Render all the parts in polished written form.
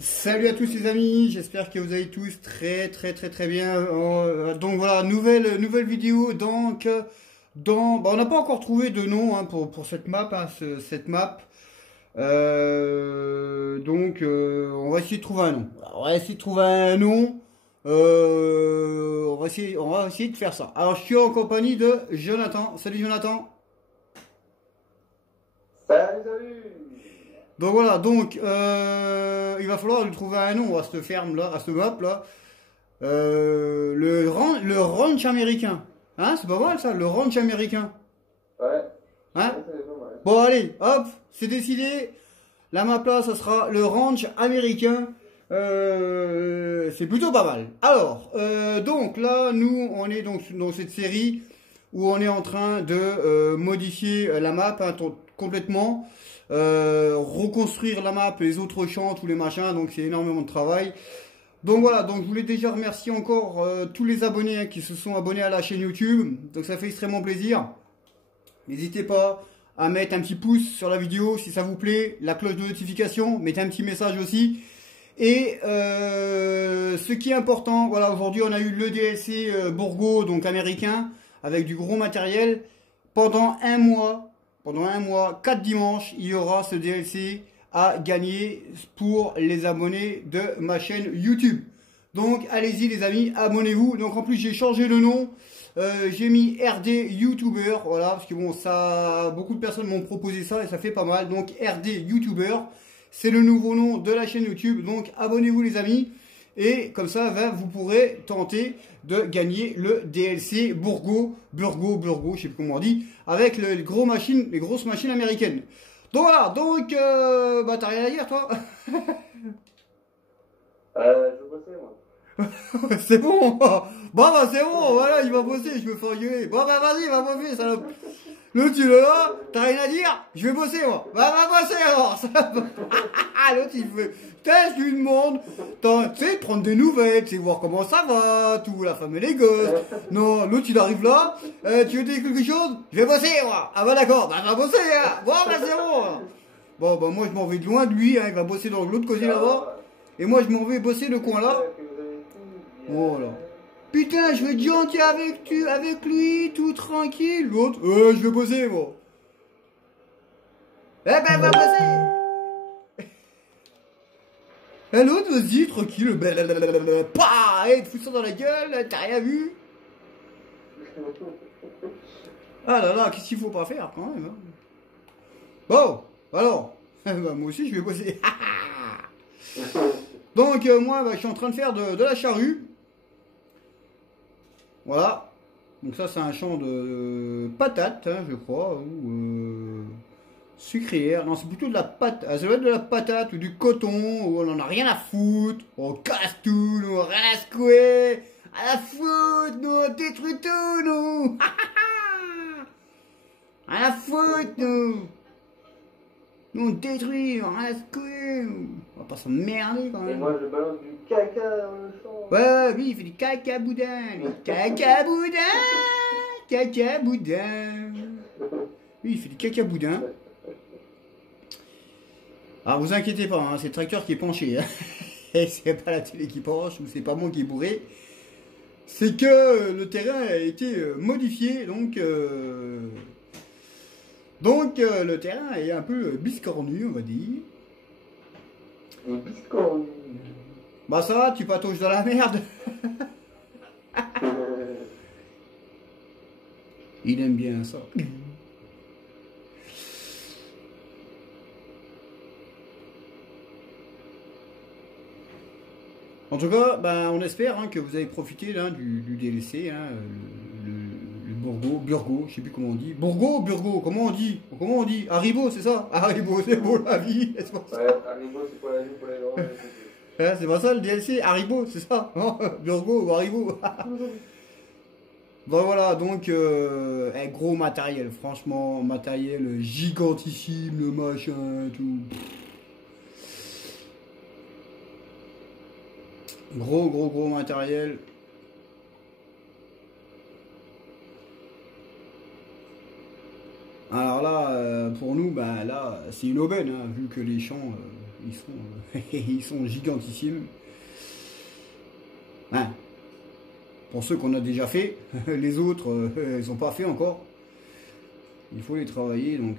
Salut à tous les amis, j'espère que vous allez tous très bien. Donc voilà, nouvelle vidéo. On n'a pas encore trouvé de nom hein, pour cette map, hein, cette map. On va essayer de trouver un nom. Alors, on va essayer de trouver un nom. On va essayer de faire ça. Alors je suis en compagnie de Jonathan. Salut Jonathan. Salut. Donc voilà, il va falloir lui trouver un nom à cette ferme là, à ce map là. Le ranch américain. Hein, c'est pas mal ça, le ranch américain. Ouais, Hein? ouais, c'est pas mal. Bon allez, hop, c'est décidé. La map là, ça sera le ranch américain. C'est plutôt pas mal. Alors, donc là, nous, on est donc dans cette série où on est en train de modifier la map hein, complètement. Reconstruire la map, les autres champs, tous les machins, donc c'est énormément de travail. Donc voilà, donc je voulais déjà remercier encore tous les abonnés hein, qui se sont abonnés à la chaîne YouTube, donc ça fait extrêmement plaisir. N'hésitez pas à mettre un petit pouce sur la vidéo si ça vous plaît, la cloche de notification, mettez un petit message aussi. Et ce qui est important, voilà, aujourd'hui on a eu le DLC Bourgo, donc américain, avec du gros matériel. Pendant un mois, 4 dimanches, il y aura ce DLC à gagner pour les abonnés de ma chaîne YouTube. Donc allez-y les amis, abonnez-vous. Donc en plus j'ai changé le nom, j'ai mis RD YouTuber, voilà, parce que bon ça, beaucoup de personnes m'ont proposé ça et ça fait pas mal. Donc RD YouTuber, c'est le nouveau nom de la chaîne YouTube. Donc abonnez-vous les amis. Et comme ça, ben, vous pourrez tenter de gagner le DLC Burgo, je sais plus comment on dit, avec les grosses machines américaines. Donc voilà, bah t'as rien à dire toi? Je bossais, moi. C'est bon. Bon bah c'est bon, voilà, il va bosser, je me fais engueuler. Bon bah vas-y, va bosser, salope. L'autre tu le là, t'as rien à dire? Je vais bosser moi. Bah va bosser alors, salope. L'autre il fait, putain je lui demande, tu sais, prendre des nouvelles, tu sais, voir comment ça va, tout, la femme et les gosses. Non, l'autre il arrive là, tu veux dire quelque chose? Je vais bosser moi. Ah bah d'accord, bah va bosser hein. Bon bah c'est bon. Bon bah moi je m'en vais de loin de lui, hein, il va bosser dans l'autre côté là-bas. Et moi je m'en vais bosser le coin là. Voilà. Putain, je vais être gentil avec lui, tout tranquille. L'autre, je vais bosser, moi. Eh ben, va bosser. Et l'autre, vas-y, tranquille. Pah, te fous ça dans la gueule, t'as rien vu. Ah là là, qu'est-ce qu'il faut pas faire, quand même. Hein. Bon, alors, bah, moi aussi, je vais bosser. Donc, moi, bah, je suis en train de faire de la charrue. Voilà. Donc ça c'est un champ de patates, hein, je crois, ou sucrière. Non, c'est plutôt de la patate. Ça doit être de la patate ou du coton, où on en a rien à foutre. On casse tout, nous, rien à secouer. À la foutre, nous, on détruit tout, nous. À la foutre, nous. Nous, on détruit, rien à secouer. On va pas s'emmerder quand même. Et moi, je balance du caca dans le champ. Ouais, oui, il fait du caca boudin. Caca boudin. Caca boudin. Oui, il fait du caca boudin. Alors, vous inquiétez pas, hein, c'est le tracteur qui est penché. Hein. Et c'est pas la télé qui penche, ou c'est pas moi qui est bourré. C'est que le terrain a été modifié, donc le terrain est un peu biscornu, on va dire. Un biscornu. Bah ça va, tu patauges dans la merde. Il aime bien ça. En tout cas, ben, on espère hein, que vous avez profité là, du DLC, hein, le Burgo, je sais plus comment on dit. Burgo, comment on dit? Haribo, c'est ça? Haribo, c'est pour la vie. Ouais, Haribo, c'est pour la vie, pour les grands. Hein, c'est pas ça le DLC, Haribo, c'est ça? Non Burgo ou Haribo? Bon voilà, donc gros matériel, franchement, matériel gigantissime, le machin, tout. Gros matériel. Alors là, pour nous, bah là, c'est une aubaine, hein, vu que les champs, ils sont gigantissimes. Hein. Pour ceux qu'on a déjà fait, les autres, ils n'ont pas fait encore. Il faut les travailler, donc...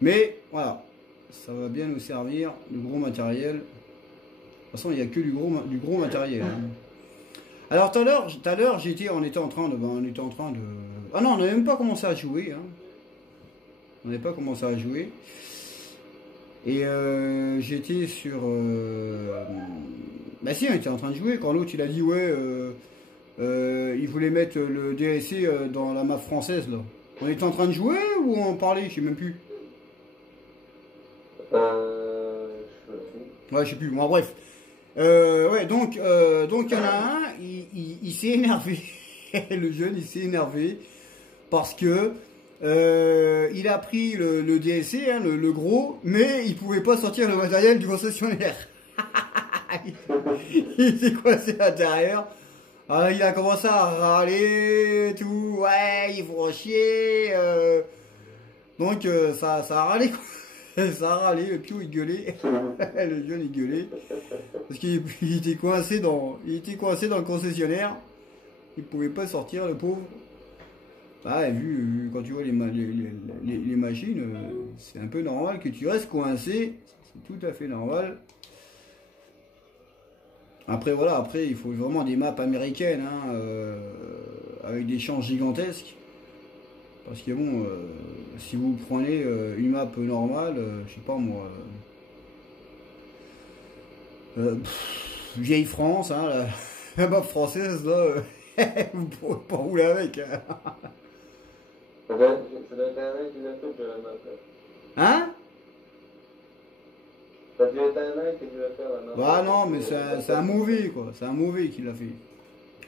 Mais, voilà, ça va bien nous servir, du gros matériel. De toute façon, il n'y a que du gros matériel. Hein. Alors, tout à l'heure, on était en train de... Ah non, on n'avait même pas commencé à jouer. Hein. On n'avait pas commencé à jouer. Et j'étais sur... Bah si, on était en train de jouer quand l'autre il a dit ouais, il voulait mettre le DLC dans la map française là. On était en train de jouer ou on parlait, je sais même plus. Je sais Ouais, je sais plus. Bon, bref. Ouais, donc il y en a un, il s'est énervé. Le jeune, il s'est énervé parce que il a pris le DLC, hein, le gros, mais il pouvait pas sortir le matériel du concessionnaire. Il s'est coincé à l'intérieur. Alors il a commencé à râler, tout. Ouais, ils vont chier. Donc ça a râlé quoi. Ça a râlé, le piou il gueulait. Le jeune il gueulait. Parce qu'il était coincé dans le concessionnaire. Il pouvait pas sortir, le pauvre. Ah, vu quand tu vois les machines, c'est un peu normal que tu restes coincé. C'est tout à fait normal. Après, voilà, après, il faut vraiment des maps américaines, hein, avec des champs gigantesques. Parce que bon, si vous prenez une map normale, je sais pas moi, vieille France, hein, la map française, là, vous pourrez pas rouler avec. Hein? C'est l'Internet qui l'a fait de la map. Hein? Ça fait Internet qui l'a fait la map. Bah non, mais c'est un mauvais, quoi. C'est un mauvais qui l'a fait.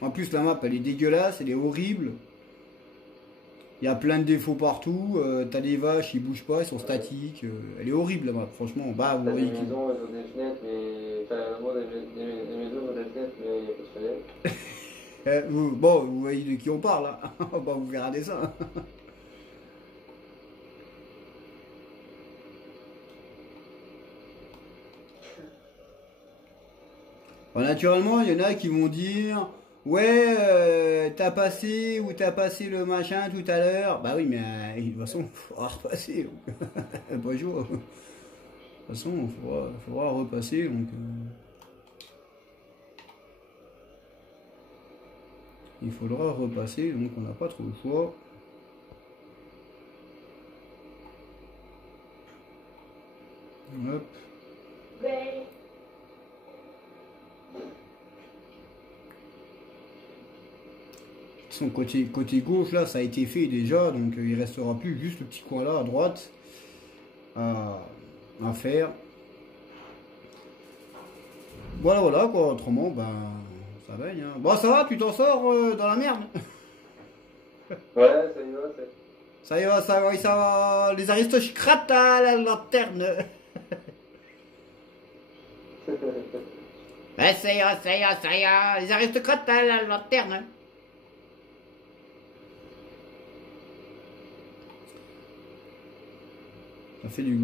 En plus, la map, elle est dégueulasse, elle est horrible. Il y a plein de défauts partout. T'as des vaches, ils bougent pas, ils sont statiques. Elle est horrible, la map, franchement. Bah, vous voyez. Les maisons, elles ont des fenêtres, mais. Enfin, vraiment, des maisons ont des fenêtres, mais il n'y a pas de fenêtres. Bon, vous voyez de qui on parle, là. Bah, vous verrez des ça. Bon, naturellement, il y en a qui vont dire ouais, t'as passé ou t'as passé le machin tout à l'heure. Bah oui, mais de toute façon, il faudra repasser. Bonjour. De toute façon, il faudra repasser. Donc, il faudra repasser, donc on n'a pas trop le choix. Hop. Son côté gauche là, ça a été fait déjà, donc il restera plus juste le petit coin là à droite à faire. Voilà quoi. Autrement, ben ça va. Hein. Bon, ça va, tu t'en sors dans la merde. Ouais, ça y va, c'est. Ça va. Les aristocrates à la lanterne. Ouais, ça y va. Les aristocrates à la lanterne.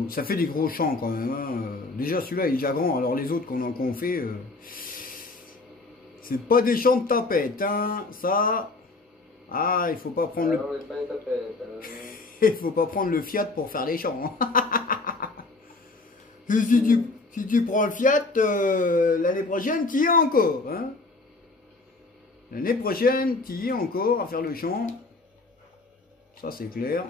Ça fait des gros champs quand même. Hein. Déjà celui-là il est déjà grand, alors les autres qu'on fait, c'est pas des champs de tapette. Hein. Ça, il faut pas prendre il faut pas prendre le Fiat pour faire les champs. Hein. Si tu prends le Fiat, l'année prochaine, tu y es encore. Hein. L'année prochaine, tu y es encore à faire le champ. Ça c'est clair.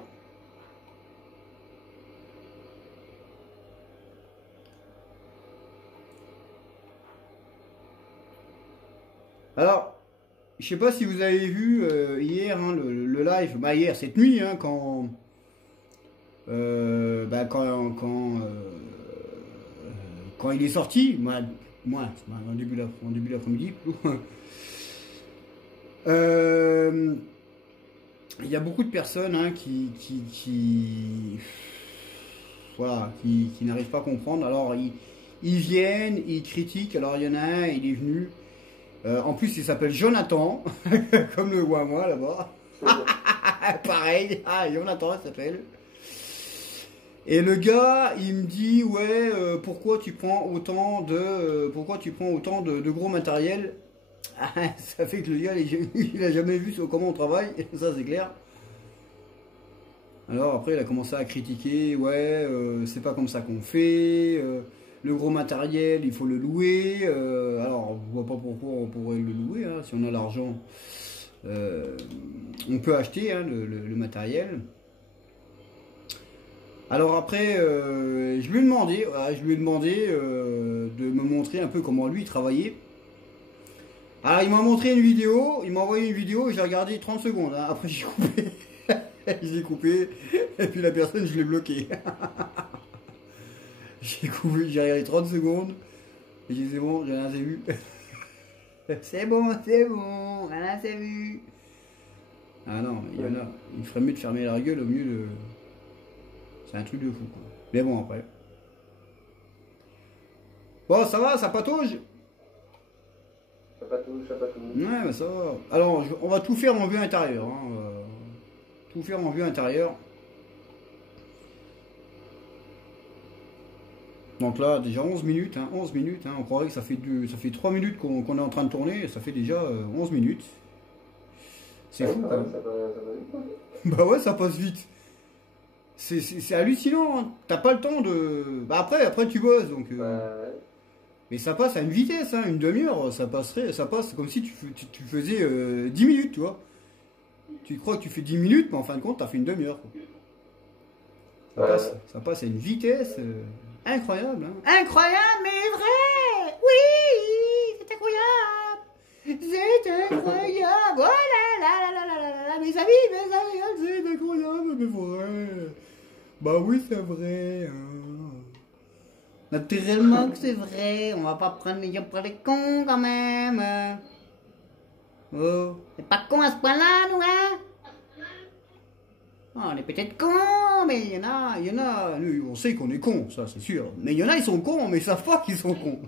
Alors, je sais pas si vous avez vu hier hein, le live, bah hier, cette nuit, hein, quand il est sorti, moi en début d'après-midi, il y a beaucoup de personnes hein, qui n'arrivent pas à comprendre. Alors, ils viennent, ils critiquent. Alors, il y en a un, il est venu. En plus, il s'appelle Jonathan, comme le voit moi là-bas. Pareil, Jonathan il s'appelle. Et le gars, il me dit, ouais, pourquoi tu prends autant de gros matériel? Ça fait que le gars, il a jamais vu sur comment on travaille, ça c'est clair. Alors après, il a commencé à critiquer, ouais, c'est pas comme ça qu'on fait, le gros matériel, il faut le louer. Alors, je vois pas pourquoi on pourrait le louer, hein, si on a l'argent, on peut acheter hein, le matériel. Alors après, je lui ai demandé, voilà, de me montrer un peu comment lui travaillait. Alors il m'a montré une vidéo, il m'a envoyé une vidéo, j'ai regardé 30 secondes, hein. Après j'ai coupé, j'ai coupé, et puis la personne je l'ai bloqué. J'ai coupé, j'ai regardé 30 secondes, et j'ai dit c'est bon, j'ai rien vu. C'est bon, rien vu. Ah non, il y en a, il ferait mieux de fermer la gueule au mieux de... C'est un truc de fou quoi. Mais bon après. Bon ça va, ça patauge? Ça patouche, ça patouche. Ouais mais ça va. Alors on va tout faire en vue intérieure. Hein. Tout faire en vue intérieure. Donc là déjà 11 minutes, hein, 11 minutes. Hein. On croirait que ça fait 3 minutes qu'on est en train de tourner. Et ça fait déjà 11 minutes. C'est fou quoi. Ça va vite. Bah ouais ça passe vite. C'est hallucinant, hein. T'as pas le temps de... Bah après tu bosses, donc... Ouais. Mais ça passe à une vitesse, hein. Une demi-heure, ça passe comme si tu faisais 10 minutes, tu vois. Tu crois que tu fais 10 minutes, mais en fin de compte, t'as fait une demi-heure. Ça passe à une vitesse incroyable, hein. Incroyable, mais vrai. Oui, c'est incroyable. C'est incroyable. Oh là là là là là là, mes amis, c'est incroyable, mais vrai. Bah oui, c'est vrai. Hein. Naturellement que c'est vrai. On va pas prendre les gens pour les cons quand même. Oh. C'est pas con à ce point-là, nous, hein? Oh, on est peut-être cons, mais il y en a, nous, on sait qu'on est cons, ça c'est sûr. Mais il y en a, ils sont cons, mais ils savent pas qu'ils sont cons.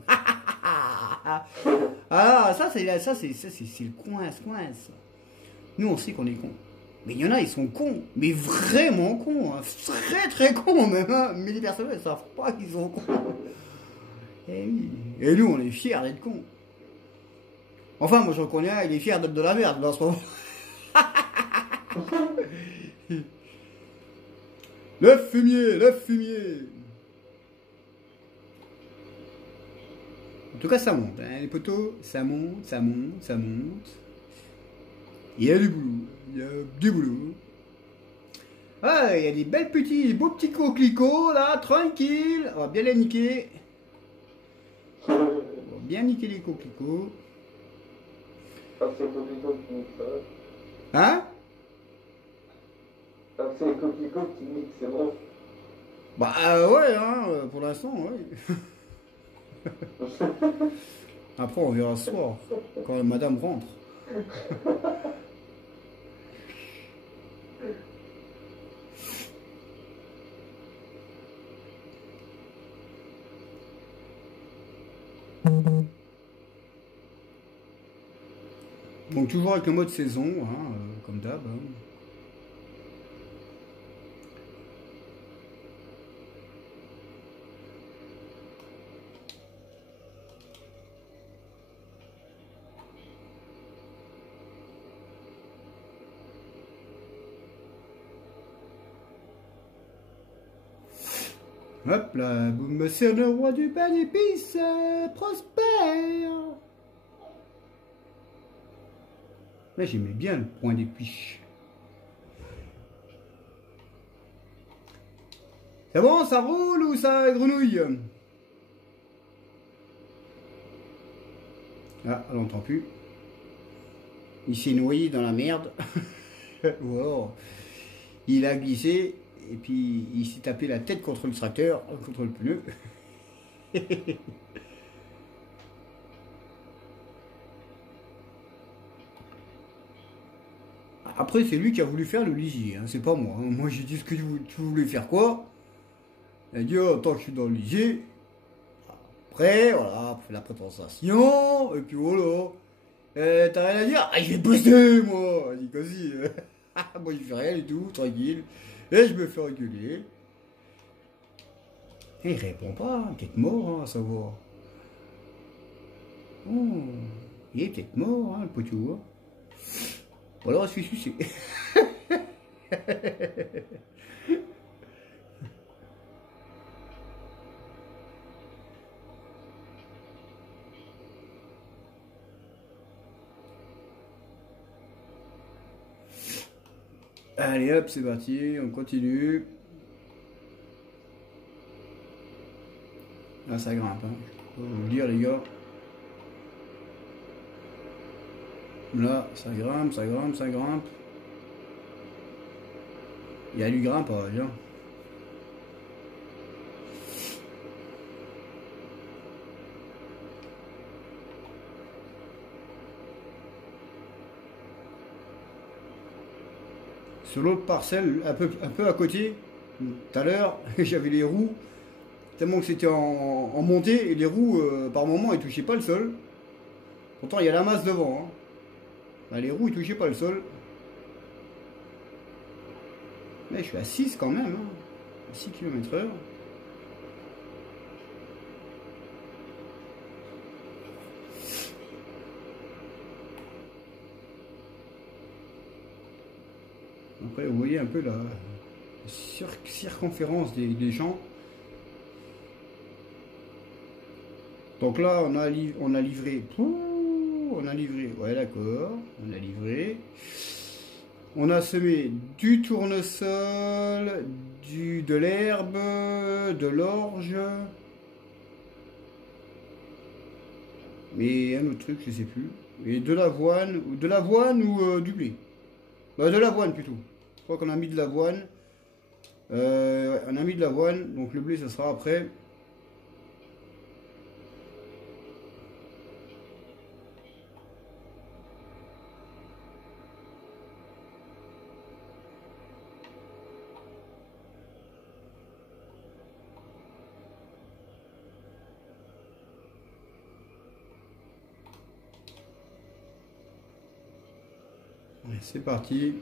Ah, ça c'est le coin. Nous, on sait qu'on est cons. Mais il y en a, ils sont cons, mais vraiment cons, hein. Très très cons même, hein. Mais les personnes, elles savent pas qu'ils sont cons. Et, oui. Et nous, on est fiers d'être cons. Enfin, moi je reconnais un, il est fier d'être de la merde dans ce moment. Le fumier. En tout cas, ça monte, hein. Les poteaux, ça monte. Il y a du boulot. Ah, il y a des beaux petits coquelicots là, tranquille. On va bien les niquer. On va bien niquer les coquelicots. Tant que c'est les coquelicots qui niquent, ça. Hein? Tant que c'est les coquelicots qui niquent, c'est bon. Bah ouais, hein, pour l'instant, ouais. Après, on verra ce soir, quand madame rentre. Donc toujours avec le mode saison, hein, comme d'hab. Hein. Hop là, boum, c'est le roi du pain d'épices, prospère. Là, j'aimais bien le point d'épices. C'est bon, ça roule ou ça grenouille? Ah, on l'entend plus. Il s'est noyé dans la merde. Ou alors, il a glissé et puis il s'est tapé la tête contre le tracteur, contre le pneu. Après, c'est lui qui a voulu faire le lisier, hein, c'est pas moi. Hein. Moi, j'ai dit ce que tu voulais faire quoi? Il a dit, oh, tant que je suis dans le lisier. Après, voilà, on fait la présentation, et puis voilà. T'as rien à dire? Ah, je vais bosser, moi! Il dit, quasi. Moi, je fais rien du tout, tranquille. Et je me fais reculer. Il répond pas, hein, peut-être mort, hein, à savoir. Oh, il est peut-être mort, hein, le poteau. Hein. Ou alors il se fait sucer. Allez hop, c'est parti, on continue. Là, ça grimpe, hein. Faut vous le dire, les gars. Là, ça grimpe, ça grimpe, ça grimpe. Il y a du grimpage, hein. Sur l'autre parcelle, un peu à côté, tout à l'heure, j'avais les roues, tellement que c'était en montée, et les roues, par moment, ils touchaient pas le sol. Pourtant, il y a la masse devant. Hein. Là, les roues, ils touchaient pas le sol. Mais je suis à 6 quand même, hein. À 6 km/h. Après, vous voyez un peu la circonférence des champs. Donc là, on a livré. On a livré. Ouais, d'accord. On a livré. On a semé du tournesol, de l'herbe, de l'orge. Mais un autre truc, je sais plus. Et de l'avoine ou du blé. Bah, de l'avoine plutôt. Je crois qu'on a mis de l'avoine. On a mis de l'avoine, donc le blé, ça sera après. C'est parti.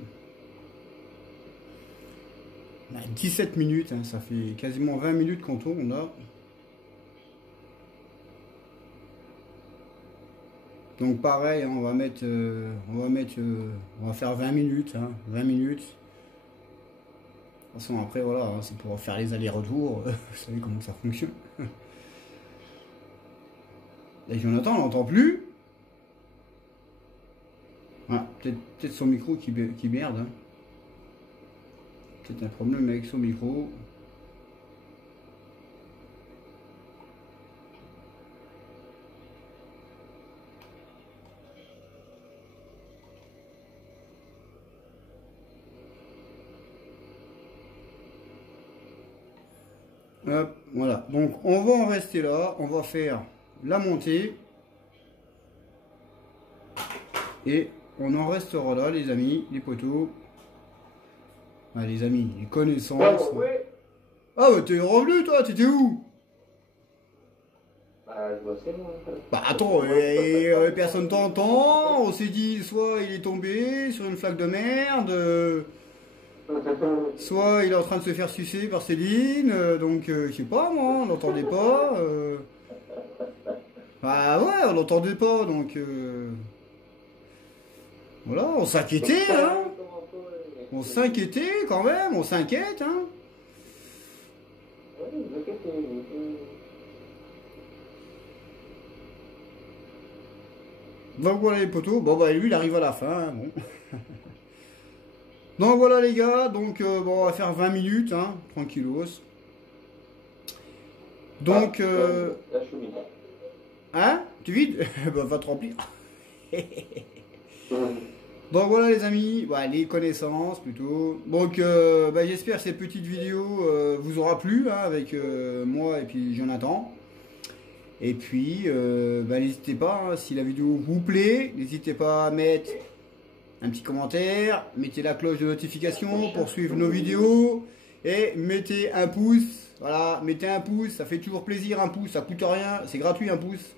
On a 17 minutes, hein, ça fait quasiment 20 minutes qu'on tourne là. Donc pareil, hein, on va faire 20 minutes, hein, 20 minutes. De toute façon après voilà, hein, c'est pour faire les allers-retours, vous savez comment ça fonctionne. Et Jonathan, on l'entend plus. Voilà, peut-être son micro qui merde. Hein. Peut-être un problème avec son micro. Hop, voilà. Donc on va en rester là. On va faire la montée. Et on en restera là, les amis, les poteaux. Ah, les amis, les connaissances. Ah, bah t'es revenu, toi, t'étais où? Bah, je bossais, moi. Bah, attends, personne t'entend. On s'est dit, soit il est tombé sur une flaque de merde, soit il est en train de se faire sucer par Céline. Donc, je sais pas, moi, on l'entendait pas. Bah, ouais, on l'entendait pas, donc. Voilà, on s'inquiétait, hein. On s'inquiétait quand même, on s'inquiète, hein. Donc voilà les poteaux, bon bah lui il arrive à la fin, hein, bon. Donc voilà les gars, donc bon, on va faire 20 minutes, hein, tranquillos. Donc... Hein? Tu vides? Bah va te remplir. Donc voilà les amis, bah, les connaissances plutôt. Donc bah, j'espère que cette petite vidéo vous aura plu hein, avec moi et puis Jonathan. Et puis bah, n'hésitez pas, hein, si la vidéo vous plaît, n'hésitez pas à mettre un petit commentaire, mettez la cloche de notification pour suivre nos vidéos et mettez un pouce. Voilà, mettez un pouce, ça fait toujours plaisir un pouce, ça coûte rien, c'est gratuit un pouce.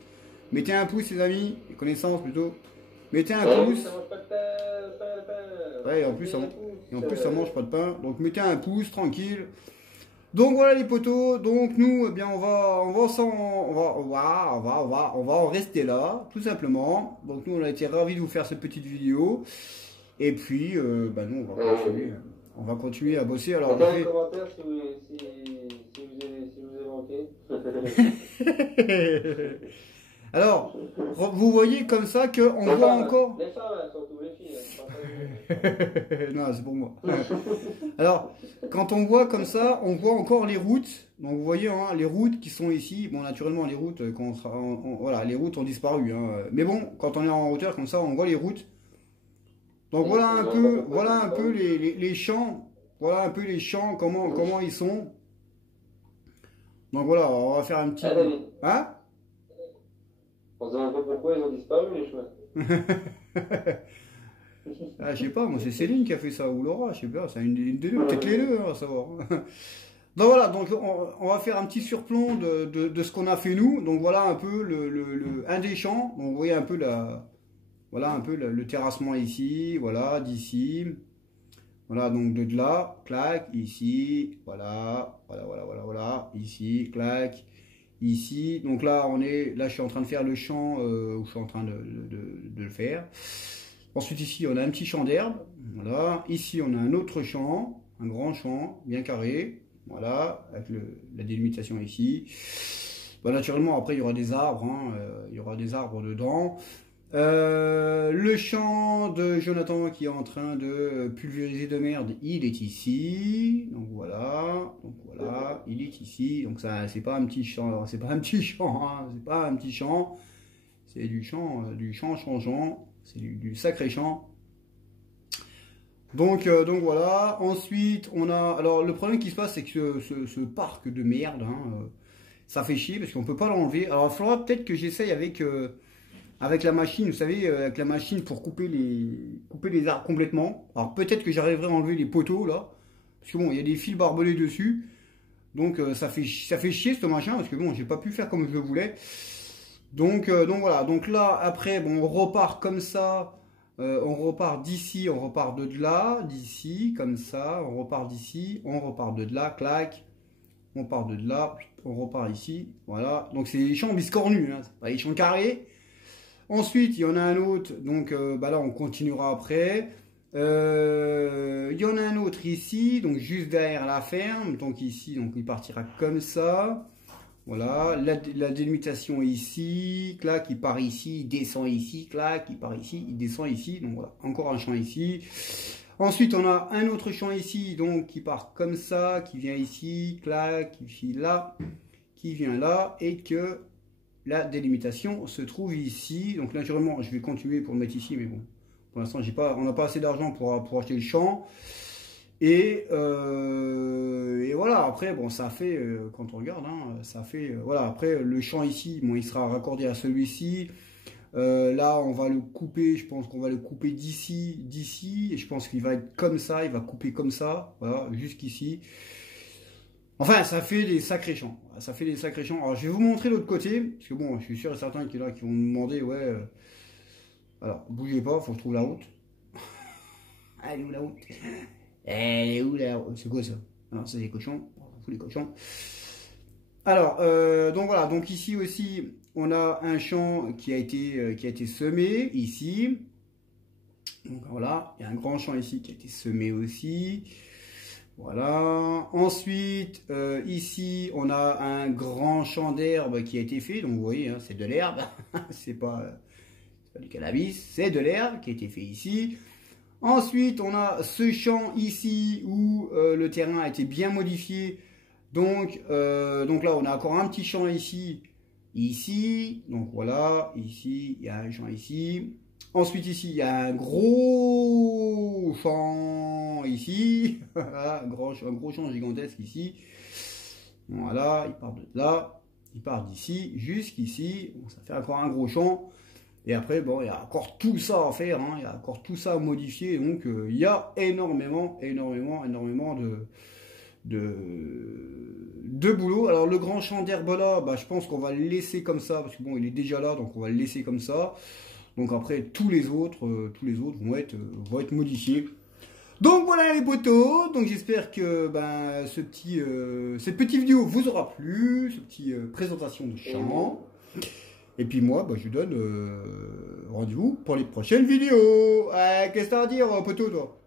Mettez un pouce les amis, les connaissances plutôt. Mettez un pouce. Ouais, et en plus ça mange pas de pain. Donc mettez un pouce tranquille. Donc voilà les potos, donc nous, eh bien, on va en rester là, tout simplement. Donc nous, on a été ravis de vous faire cette petite vidéo. Et puis, bah nous, on va continuer à bosser. Alors, dans les commentaires si vous avez manqué. Alors, vous voyez comme ça qu'on voit encore... Les femmes, surtout les filles. Non, c'est pour moi. Alors, quand on voit comme ça, on voit encore les routes. Donc, vous voyez, hein, les routes qui sont ici. Bon, naturellement, les routes, voilà, les routes ont disparu. Hein. Mais bon, quand on est en hauteur comme ça, on voit les routes. Donc, voilà un peu les champs. Voilà un peu les champs, comment ils sont. Donc, voilà, on va faire un petit... Hein? On se demande pas pourquoi ils ont disparu, les chemins. Ah, je sais pas, moi c'est Céline qui a fait ça, ou Laura, je sais pas, c'est une des deux, peut-être les deux, hein, on va savoir. Donc voilà, donc on va faire un petit surplomb de ce qu'on a fait nous. Donc voilà un peu un des champs. Donc vous voyez un peu le terrassement ici, voilà, d'ici. Voilà, donc de là, clac, ici, voilà, ici, clac. Ici, donc là je suis en train de faire le champ où je suis en train de le faire. Ensuite ici on a un petit champ d'herbe, voilà. Ici on a un autre champ, un grand champ bien carré, voilà, avec la délimitation ici. Bah, naturellement après il y aura des arbres, hein, il y aura des arbres dedans. Le champ de Jonathan qui est en train de pulvériser de merde, il est ici, donc voilà, il est ici, donc ça c'est pas un petit champ, c'est pas un petit champ, hein, c'est pas un petit champ, c'est du champ changeant, c'est du sacré champ. Donc voilà, ensuite on a, alors le problème qui se passe c'est que ce parc de merde, hein, ça fait chier parce qu'on peut pas l'enlever, alors il faudra peut-être que j'essaye avec la machine, vous savez, avec la machine pour couper les arbres complètement. Alors peut-être que j'arriverai à enlever les poteaux là. Parce que bon, il y a des fils barbelés dessus. Donc ça fait chier ce machin. Parce que bon, j'ai pas pu faire comme je le voulais. Donc voilà. Donc là, après, bon, on repart comme ça. On repart d'ici, on repart de là. D'ici, comme ça. On repart d'ici, on repart de là. Clac. On part de là. On repart ici. Voilà. Donc c'est les champs biscornus. Hein. C'est pas les champs carrés. Ensuite, il y en a un autre, donc bah là on continuera après. Il y en a un autre ici, donc juste derrière la ferme, donc ici, donc il partira comme ça. Voilà, la délimitation ici, clac, il part ici, il descend ici, clac, il part ici, il descend ici. Donc voilà, encore un champ ici. Ensuite, on a un autre champ ici, donc qui part comme ça, qui vient ici, clac, qui vient là, qui vient là, et que... la délimitation se trouve ici. Donc naturellement, je vais continuer pour le mettre ici, mais bon, pour l'instant, on n'a pas assez d'argent pour acheter le champ. Et voilà, après, bon, ça fait, quand on regarde, hein, ça fait, voilà, après, le champ ici, bon, il sera raccordé à celui-ci. Là, on va le couper, je pense qu'on va le couper d'ici, et je pense qu'il va être comme ça, il va couper comme ça, voilà, jusqu'ici. Enfin, ça fait des sacrés champs. Ça fait des sacrés champs. Alors, je vais vous montrer l'autre côté. Parce que bon, je suis sûr et certain qu'il y en a qui vont me demander, ouais... alors, bougez pas, faut que je trouve la route. Elle est où la route? Elle est où la route? C'est quoi ça? Alors, c'est des cochons. On fout les cochons. Alors, donc voilà. Donc ici aussi, on a un champ qui a été semé, ici. Donc voilà, il y a un grand champ ici qui a été semé aussi. Voilà, ensuite ici on a un grand champ d'herbe qui a été fait, donc vous voyez hein, c'est de l'herbe, c'est pas du cannabis, c'est de l'herbe qui a été fait ici. Ensuite on a ce champ ici où le terrain a été bien modifié, donc là on a encore un petit champ ici, donc voilà, ici il y a un champ ici. Ensuite ici, il y a un gros champ ici, un gros champ gigantesque ici. Voilà, il part de là, il part d'ici jusqu'ici. Bon, ça fait encore un gros champ. Et après, bon, il y a encore tout ça à faire, hein, il y a encore tout ça à modifier. Donc, il y a énormément de boulot. Alors, le grand champ d'herbe là, bah, je pense qu'on va le laisser comme ça, parce que bon, il est déjà là, donc on va le laisser comme ça. Donc après, tous les autres vont être modifiés. Donc voilà les potos, donc j'espère que ben, cette petite vidéo vous aura plu, cette petite présentation de chant. Et puis moi, ben, je vous donne rendez-vous pour les prochaines vidéos. Qu'est-ce que t'as à dire, poteau, toi?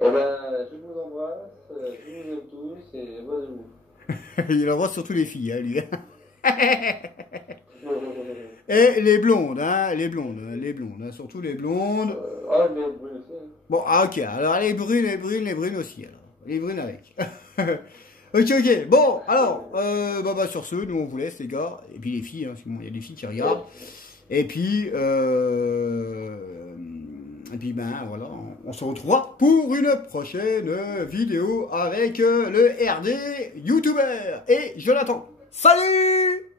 Eh ben, je vous embrasse, je vous aime tous et bonne nuit. Il embrasse surtout les filles, hein, lui. Et les blondes, hein, les blondes, hein, surtout les blondes. Ah, mais brunes aussi. Bon, ah, ok, alors les brunes aussi, alors. Les brunes avec. Ok, bon, alors, bah, sur ce, nous on vous laisse, les gars. Et puis les filles, hein, parce qu'il y a des filles qui regardent. Et puis, ben, voilà, on se retrouvera pour une prochaine vidéo avec le RD YouTuber et Jonathan. Salut!